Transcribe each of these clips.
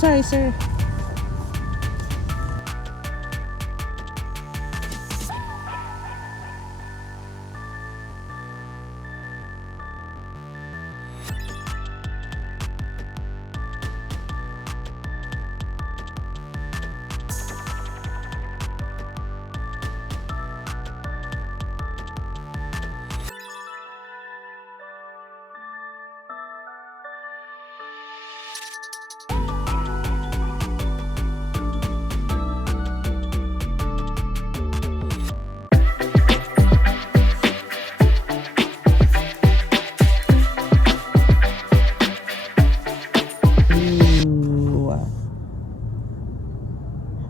Sorry, sir.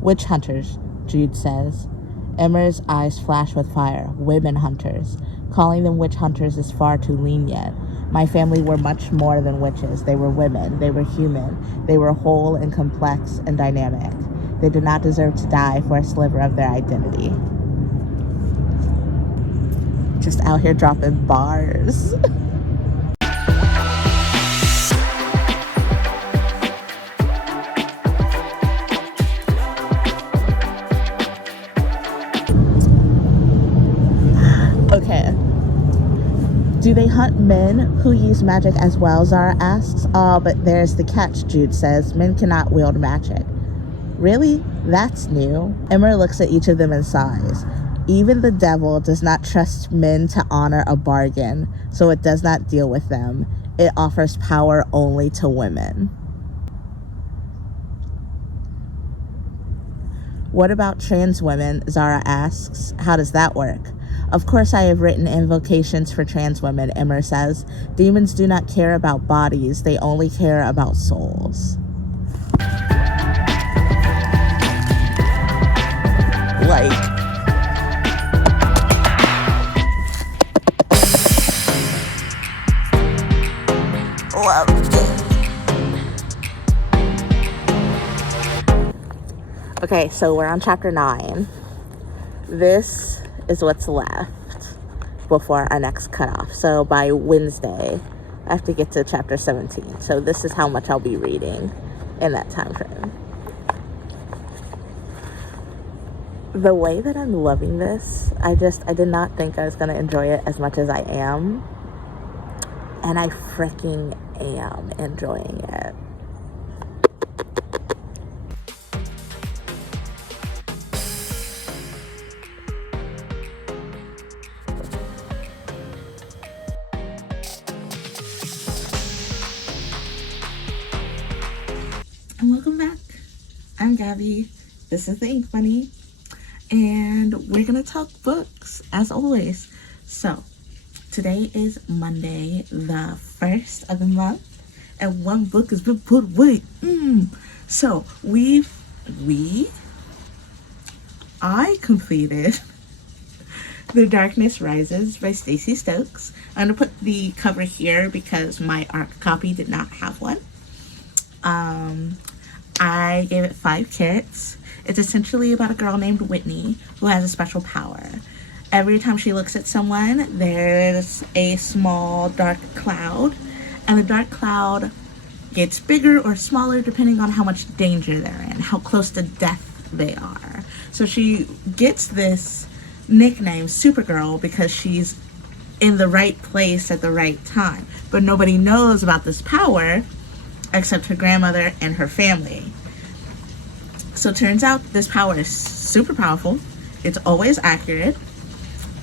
Witch hunters, Jude says. Emmer's eyes flash with fire. Women hunters. Calling them witch hunters is far too lenient. My family were much more than witches. They were women. They were human. They were whole and complex and dynamic. They did not deserve to die for a sliver of their identity. Just out here dropping bars. Okay. Do they hunt men who use magic as well? Zara asks. Oh, but there's the catch, Jude says. Men cannot wield magic. Really? That's new. Emmer looks at each of them and sighs. Even the devil does not trust men to honor a bargain, so it does not deal with them. It offers power only to women. What about trans women? Zara asks. How does that work? Of course I have written invocations for trans women, Emmer says. Demons do not care about bodies, they only care about souls. Like, loved it. Okay, so we're on chapter 9. This is what's left before our next cutoff. So by Wednesday, I have to get to chapter 17. So this is how much I'll be reading in that time frame. The way that I'm loving this, I did not think I was going to enjoy it as much as I am. And I freaking am enjoying it. And welcome back. I'm Gabby. This is the Ink Bunnie. And we're going to talk books, as always. So, today is Monday, the 1st of the month. And one book has been put away. So, I completed The Darkness Rises by Stacey Stokes. I'm going to put the cover here because my ARC copy did not have one. I gave it 5 carats. It's essentially about a girl named Whitney who has a special power. Every time she looks at someone, there's a small dark cloud, and the dark cloud gets bigger or smaller depending on how much danger they're in, how close to death they are. So she gets this nickname, Supergirl, because she's in the right place at the right time. But nobody knows about this power except her grandmother and her family. So it turns out this power is super powerful. It's always accurate.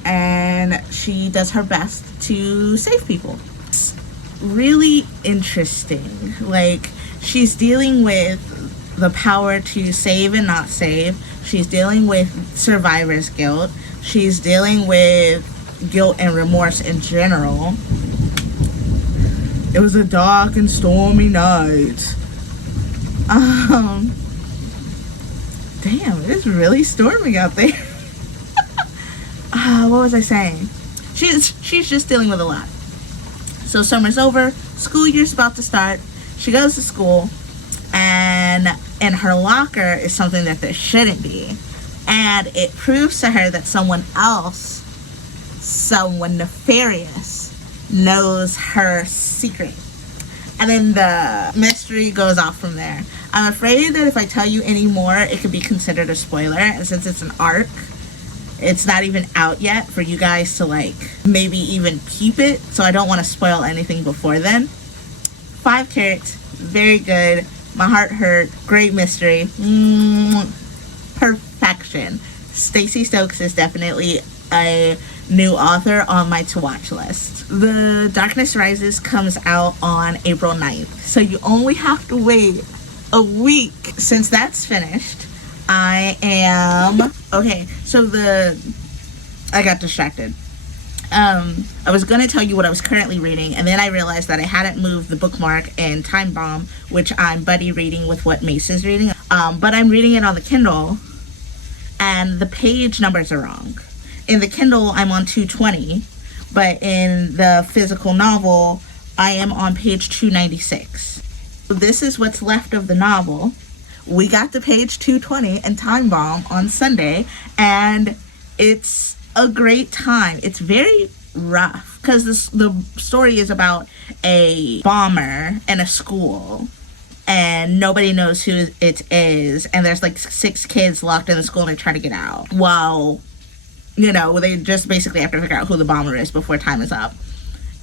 And she does her best to save people. It's really interesting. Like, she's dealing with the power to save and not save. She's dealing with survivor's guilt. She's dealing with guilt and remorse in general. It was a dark and stormy night. Damn, it's really storming out there. What was I saying? She's just dealing with a lot. So summer's over, school year's about to start. She goes to school, and in her locker is something that there shouldn't be. And it proves to her that someone else, someone nefarious, knows her secret. And then the mystery goes off from there. I'm afraid that if I tell you any more, it could be considered a spoiler, and since it's an arc, it's not even out yet for you guys to like maybe even keep it, so I don't want to spoil anything before then. 5 carats, very good. My heart hurt. Great mystery. Perfection. Stacey Stokes is definitely a new author on my to watch list. The Darkness Rises comes out on April 9th, so you only have to wait a week. Since that's finished, I got distracted. I was going to tell you what I was currently reading, and then I realized that I hadn't moved the bookmark in Time Bomb, which I'm buddy reading with what Mace is reading. But I'm reading it on the Kindle, and the page numbers are wrong. In the Kindle, I'm on 220, but in the physical novel, I am on page 296. So this is what's left of the novel. We got to page 220 in Time Bomb on Sunday, and it's a great time. It's very rough because the story is about a bomber in a school, and nobody knows who it is, and there's like 6 kids locked in the school and they're trying to get out. Well, you know, they just basically have to figure out who the bomber is before time is up.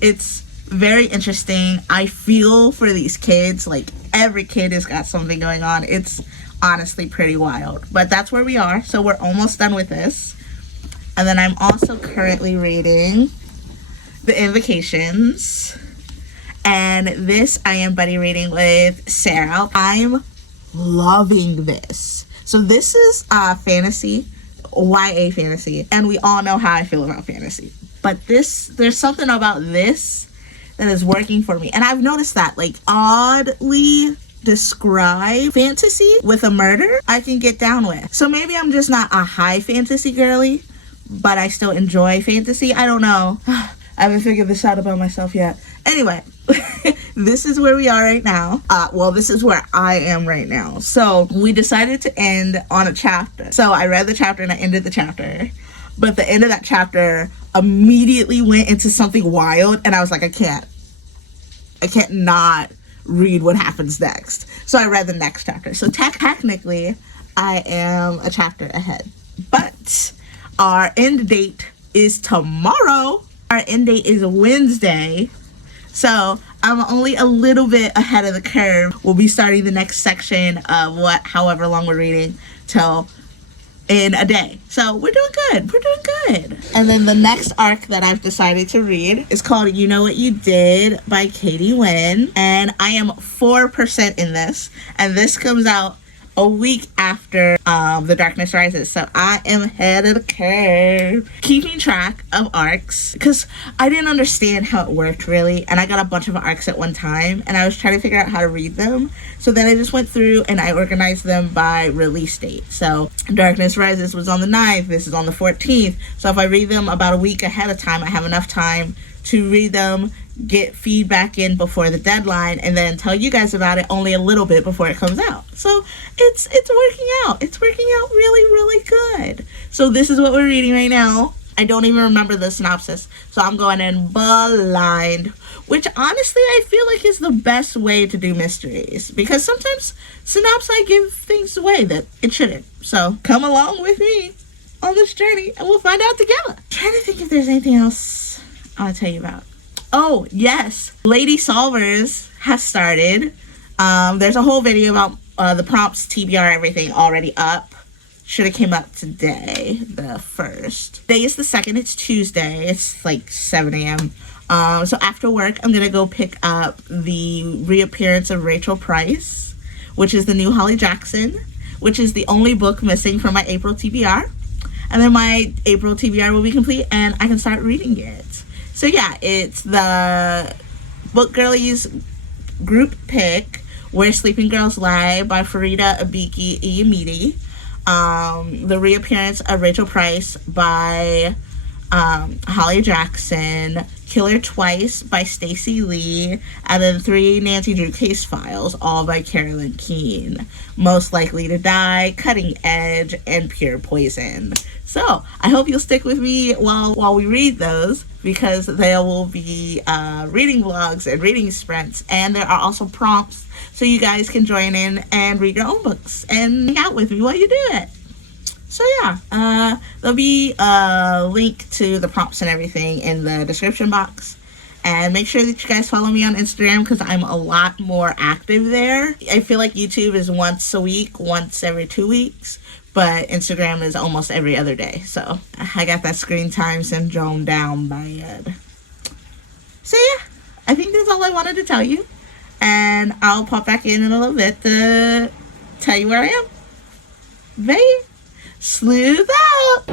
It's very interesting. I feel for these kids. Like, every kid has got something going on. It's honestly pretty wild. But that's where we are. So we're almost done with this. And then I'm also currently reading The Invocations. And this I am buddy reading with Sarah. I'm loving this. So this is fantasy, YA fantasy. And we all know how I feel about fantasy. But there's something about this that is working for me. And I've noticed that, like, oddly describe fantasy with a murder, I can get down with. So maybe I'm just not a high fantasy girly, but I still enjoy fantasy. I don't know. I haven't figured this out about myself yet. Anyway, this is where we are right now. This is where I am right now. So we decided to end on a chapter. So I read the chapter and I ended the chapter. But the end of that chapter immediately went into something wild, and I was like, I can't not read what happens next. So I read the next chapter. So technically, I am a chapter ahead. But our end date is tomorrow. Our end date is Wednesday. So I'm only a little bit ahead of the curve. We'll be starting the next section of however long we're reading till in a day. So we're doing good. And then the next arc that I've decided to read is called You Know What You Did by Katie Wynn. And I am 4% in this. And this comes out a week after The Darkness Rises. So I am ahead of the curve. Keeping track of arcs, because I didn't understand how it worked really, and I got a bunch of arcs at one time, and I was trying to figure out how to read them. So then I just went through and I organized them by release date. So Darkness Rises was on the 9th, this is on the 14th. So if I read them about a week ahead of time, I have enough time to read them, get feedback in before the deadline, and then tell you guys about it only a little bit before it comes out. So it's working out. It's working out really, really good. So this is what we're reading right now. I don't even remember the synopsis, so I'm going in blind, which honestly I feel like is the best way to do mysteries, because sometimes synopsis give things away that it shouldn't. So come along with me on this journey and we'll find out together. I'm trying to think if there's anything else I want to tell you about. Oh, yes. Lady Solvers has started. There's a whole video about the prompts, TBR, everything already up. Should have came up today, the 1st. Today is the 2nd. It's Tuesday. It's like 7 a.m. So after work, I'm going to go pick up the reappearance of Rachel Price, which is the new Holly Jackson, which is the only book missing from my April TBR. And then my April TBR will be complete and I can start reading it. So yeah, it's the Book Girlies group pick, Where Sleeping Girls Lie by Farida Abiki Iyamidi. The reappearance of Rachel Price by Holly Jackson. Kill Her Twice by Stacey Lee, and then 3 Nancy Drew case files, all by Carolyn Keene. Most Likely to Die, Cutting Edge, and Pure Poison. So I hope you'll stick with me while we read those, because there will be reading vlogs and reading sprints, and there are also prompts so you guys can join in and read your own books and hang out with me while you do it. So yeah, there'll be a link to the prompts and everything in the description box. And make sure that you guys follow me on Instagram, because I'm a lot more active there. I feel like YouTube is once a week, once every 2 weeks. But Instagram is almost every other day. So I got that screen time syndrome down bad. So yeah, I think that's all I wanted to tell you. And I'll pop back in a little bit to tell you where I am. Bye. Sleuth out.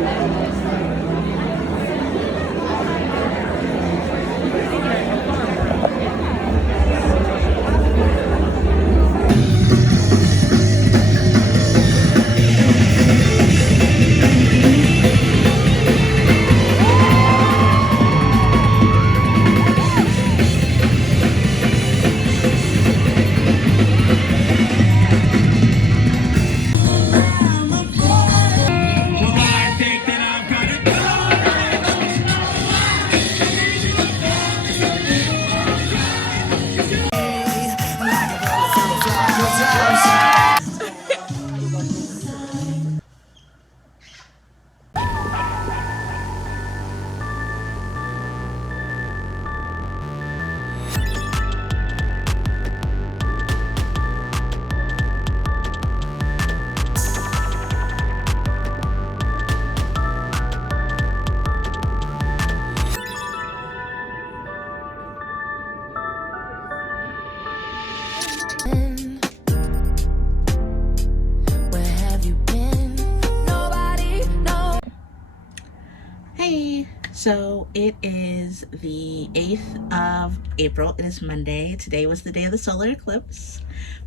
So it is the 8th of April. It is Monday. Today was the day of the solar eclipse.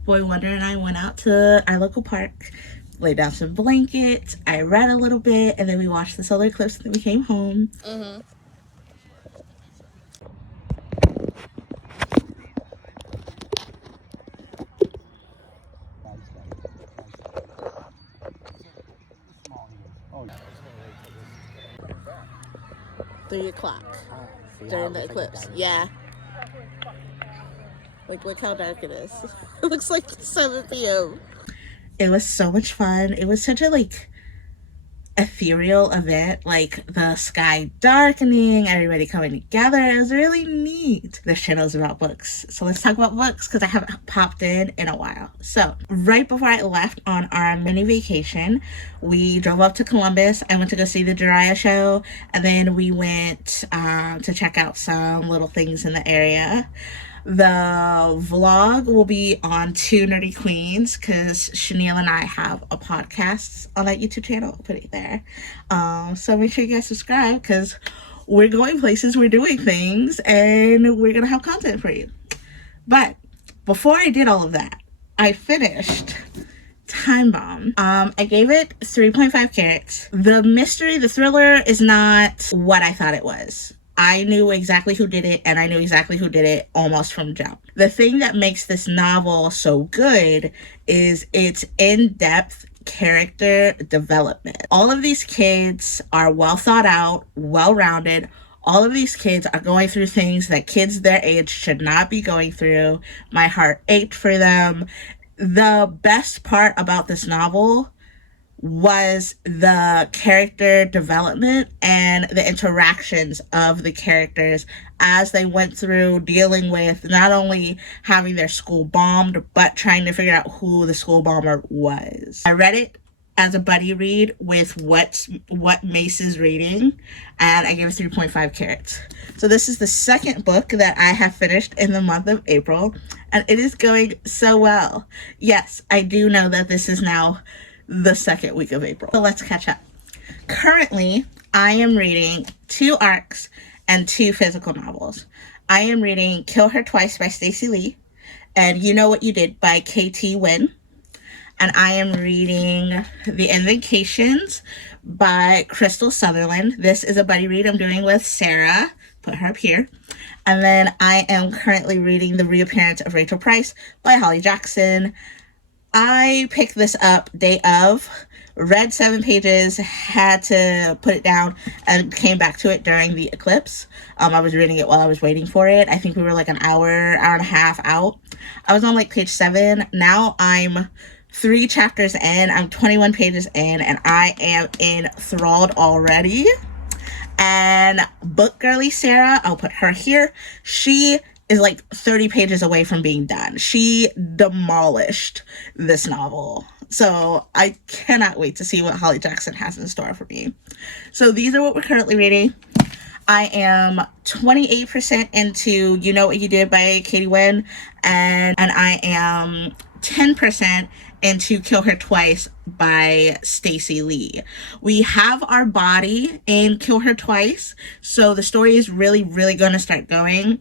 Boy Wonder and I went out to our local park, laid down some blankets, I read a little bit, and then we watched the solar eclipse, and then we came home. Three o'clock during the eclipse. Yeah. Like, look how dark it is. It looks like 7 p.m. It was so much fun. It was such a, like, ethereal event. Like, the sky darkening, everybody coming together. It was really neat. This channel is about books. So let's talk about books, because I haven't popped in a while. So, right before I left on our mini vacation, we drove up to Columbus. I went to go see the Jiraiya show, and then we went to check out some little things in the area. The vlog will be on Two Nerdy Queens, because Chanel and I have a podcast on that YouTube channel. I'll put it there. So make sure you guys subscribe, because we're going places, we're doing things, and we're going to have content for you. But before I did all of that, I finished Time Bomb. I gave it 3.5 carats. The mystery, the thriller is not what I thought it was. I knew exactly who did it, and I knew exactly who did it almost from jump. The thing that makes this novel so good is its in-depth character development. All of these kids are well thought out, well-rounded. All of these kids are going through things that kids their age should not be going through. My heart ached for them. The best part about this novel was the character development and the interactions of the characters as they went through dealing with not only having their school bombed, but trying to figure out who the school bomber was. I read it as a buddy read with what Mace is reading, and I gave it 3.5 carats. So this is the second book that I have finished in the month of April, and it is going so well. Yes, I do know that this is now the second week of April. So let's catch up. Currently, I am reading 2 arcs and 2 physical novels. I am reading Kill Her Twice by Stacey Lee and You Know What You Did by K.T. Wynn. And I am reading The Invocations by Crystal Sutherland. This is a buddy read I'm doing with Sarah, put her up here. And then I am currently reading The Reappearance of Rachel Price by Holly Jackson. I picked this up day of, read 7 pages, had to put it down, and came back to it during the eclipse. I was reading it while I was waiting for it. I think we were like an hour and a half out. I was on like page 7. Now I'm 3 chapters in. I'm 21 pages in, and I am enthralled already. And book girly Sarah, I'll put her here. She is like 30 pages away from being done. She demolished this novel. So I cannot wait to see what Holly Jackson has in store for me. So these are what we're currently reading. I am 28% into You Know What You Did by Katie Wynn, and I am 10% into Kill Her Twice by Stacey Lee. We have our body in Kill Her Twice, so the story is really going to start going.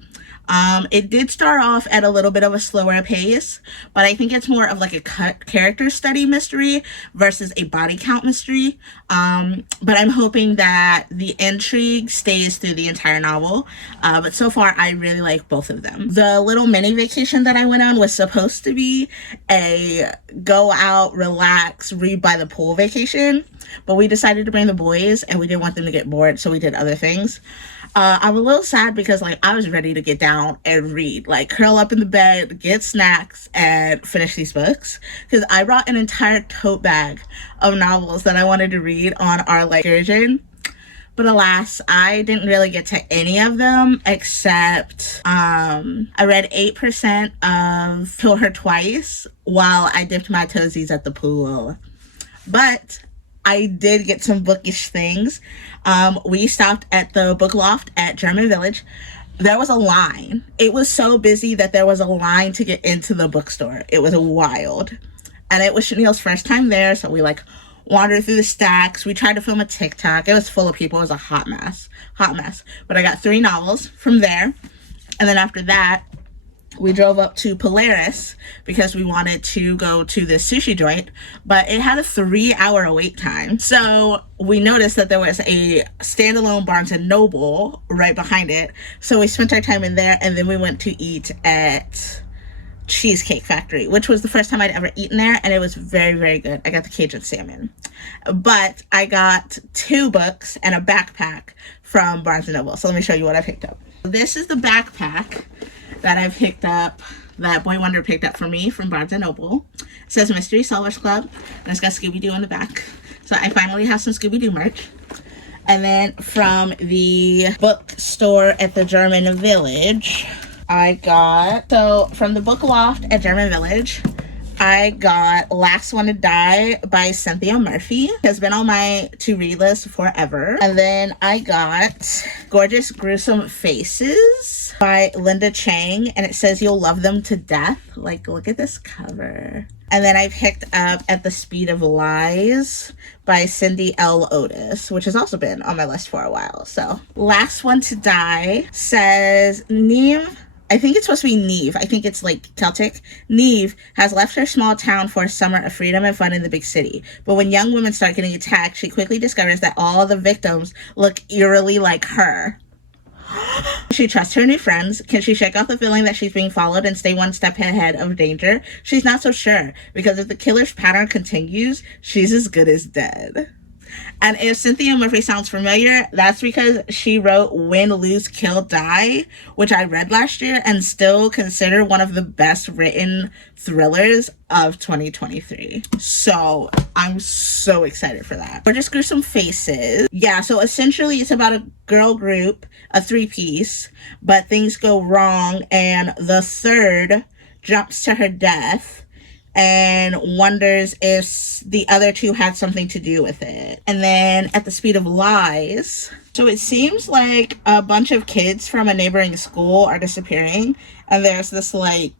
It did start off at a little bit of a slower pace, but I think it's more of like a character study mystery versus a body count mystery. But I'm hoping that the intrigue stays through the entire novel. But so far, I really like both of them. The little mini vacation that I went on was supposed to be a go out, relax, read by the pool vacation, but we decided to bring the boys and we didn't want them to get bored, so we did other things. I'm a little sad because like I was ready to get down and read, like curl up in the bed, get snacks, and finish these books, because I brought an entire tote bag of novels that I wanted to read on our like excursion. But alas, I didn't really get to any of them except I read 8% of Kill Her Twice while I dipped my toesies at the pool. But I did get some bookish things. We stopped at the book loft at German Village. There was a line. It was so busy that there was a line to get into the bookstore. It was wild. And it was Chanel's first time there, so we like wandered through the stacks. We tried to film a TikTok. It was full of people. It was a hot mess. But I got 3 novels from there. And then after that, we drove up to Polaris because we wanted to go to the sushi joint, but it had a 3-hour wait time. So we noticed that there was a standalone Barnes & Noble right behind it. So we spent our time in there, and then we went to eat at Cheesecake Factory, which was the first time I'd ever eaten there, and it was very good. I got the Cajun salmon. But I got 2 books and a backpack from Barnes & Noble. So let me show you what I picked up. This is the backpack that I picked up, that Boy Wonder picked up for me from Barnes & Noble. It says Mystery Solvers Club, and it's got Scooby-Doo on the back. So I finally have some Scooby-Doo merch. And then from the bookstore at the German Village, from the book loft at German Village, I got Last One to Die by Cynthia Murphy. It has been on my to-read list forever. And then I got Gorgeous Gruesome Faces by Linda Chang, and it says you'll love them to death. Like, look at this cover. And then I picked up At the Speed of Lies by Cindy L. Otis, which has also been on my list for a while. So Last One to Die says Neve, I think it's supposed to be Neve. I think it's like Celtic. Neve has left her small town for a summer of freedom and fun in the big city. But when young women start getting attacked, she quickly discovers that all the victims look eerily like her. She trusts her new friends. Can she shake off the feeling that she's being followed and stay one step ahead of danger? She's not so sure, because if the killer's pattern continues, she's as good as dead. And if Cynthia Murphy sounds familiar, that's because she wrote Win, Lose, Kill, Die, which I read last year and still consider one of the best written thrillers of 2023. So I'm so excited for that. Gorgeous Gruesome Faces. Yeah, so essentially it's about a girl group, a 3-piece, but things go wrong and the third jumps to her death and wonders if the other 2 had something to do with it. And then At the Speed of Lies. So it seems like a bunch of kids from a neighboring school are disappearing, and there's this like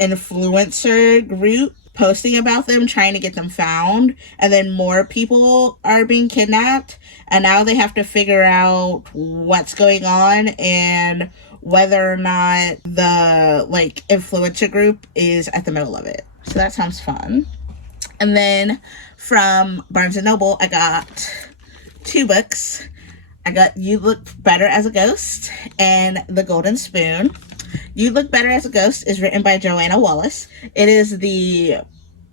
influencer group posting about them, trying to get them found, and then more people are being kidnapped, and now they have to figure out what's going on and whether or not the like influencer group is at the middle of it. So that sounds fun. And then from Barnes & Noble, I got 2 books. I got You Look Better as a Ghost and The Golden Spoon. You Look Better as a Ghost is written by Joanna Wallace. It is the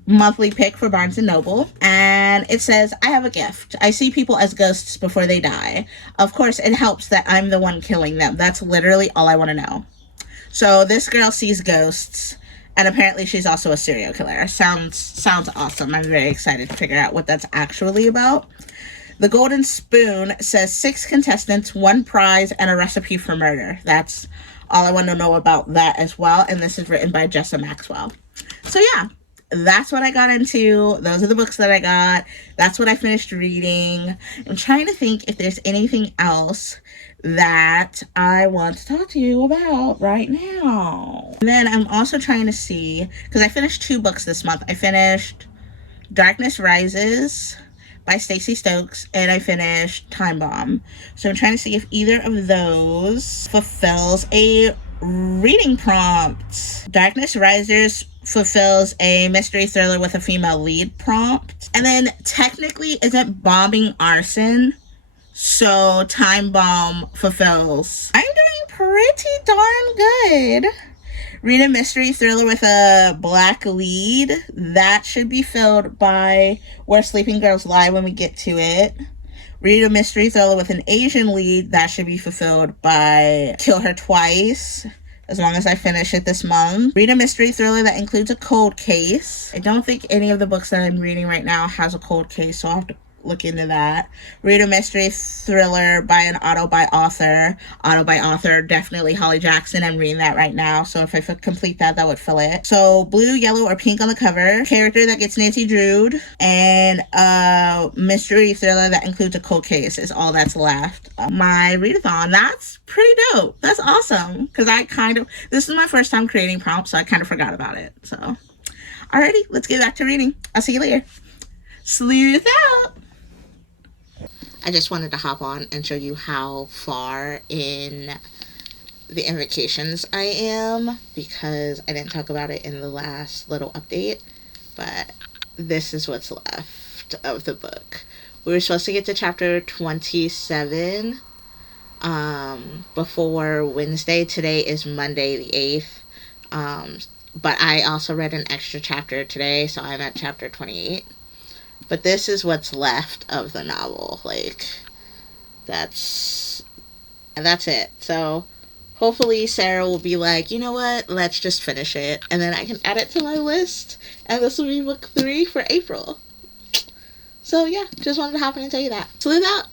monthly pick for Barnes & Noble, and it says, I have a gift. I see people as ghosts before they die. Of course, it helps that I'm the one killing them. That's literally all I want to know. So this girl sees ghosts, and apparently she's also a serial killer. Sounds awesome. I'm very excited to figure out what that's actually about. The Golden Spoon says 6 contestants, 1 prize, and a recipe for murder. That's all I want to know about that as well, and this is written by Jessa Maxwell. So yeah, that's what I got into. Those are the books that I got. That's what I finished reading. I'm trying to think if there's anything else that I want to talk to you about right now. And then I'm also trying to see, because I finished 2 books this month. I finished Darkness Rises by Stacey Stokes, and I finished Time Bomb. So I'm trying to see if either of those fulfills a reading prompt. Darkness Rises fulfills a mystery thriller with a female lead prompt. And then technically isn't bombing arson, so Time Bomb fulfills. I'm doing pretty darn good. Read a mystery thriller with a black lead. That should be filled by Where Sleeping Girls Lie when we get to it. Read a mystery thriller with an Asian lead. That should be fulfilled by Kill Her Twice, as long as I finish it this month. Read a mystery thriller that includes a cold case. I don't think any of the books that I'm reading right now has a cold case, so I'll have to look into that. Read a mystery thriller by an author, definitely Holly Jackson. I'm reading that right now, so if I complete that, that would fill it. So blue, yellow, or pink on the cover, character that gets Nancy Drewed, and a mystery thriller that includes a cold case is all that's left. My readathon, that's pretty dope. That's awesome, because this is my first time creating prompts, so I kind of forgot about it. So alrighty, let's get back to reading. I'll see you later. Sleuth out! I just wanted to hop on and show you how far in the invocations I am, because I didn't talk about it in the last little update, but this is what's left of the book. We were supposed to get to chapter 27 before Wednesday. Today is Monday the 8th, but I also read an extra chapter today, so I'm at chapter 28. But this is what's left of the novel. That's it. So hopefully Sarah will be like, you know what, let's just finish it, and then I can add it to my list, and this will be book 3 for April. So yeah, just wanted to hop in and tell you that. Salute out!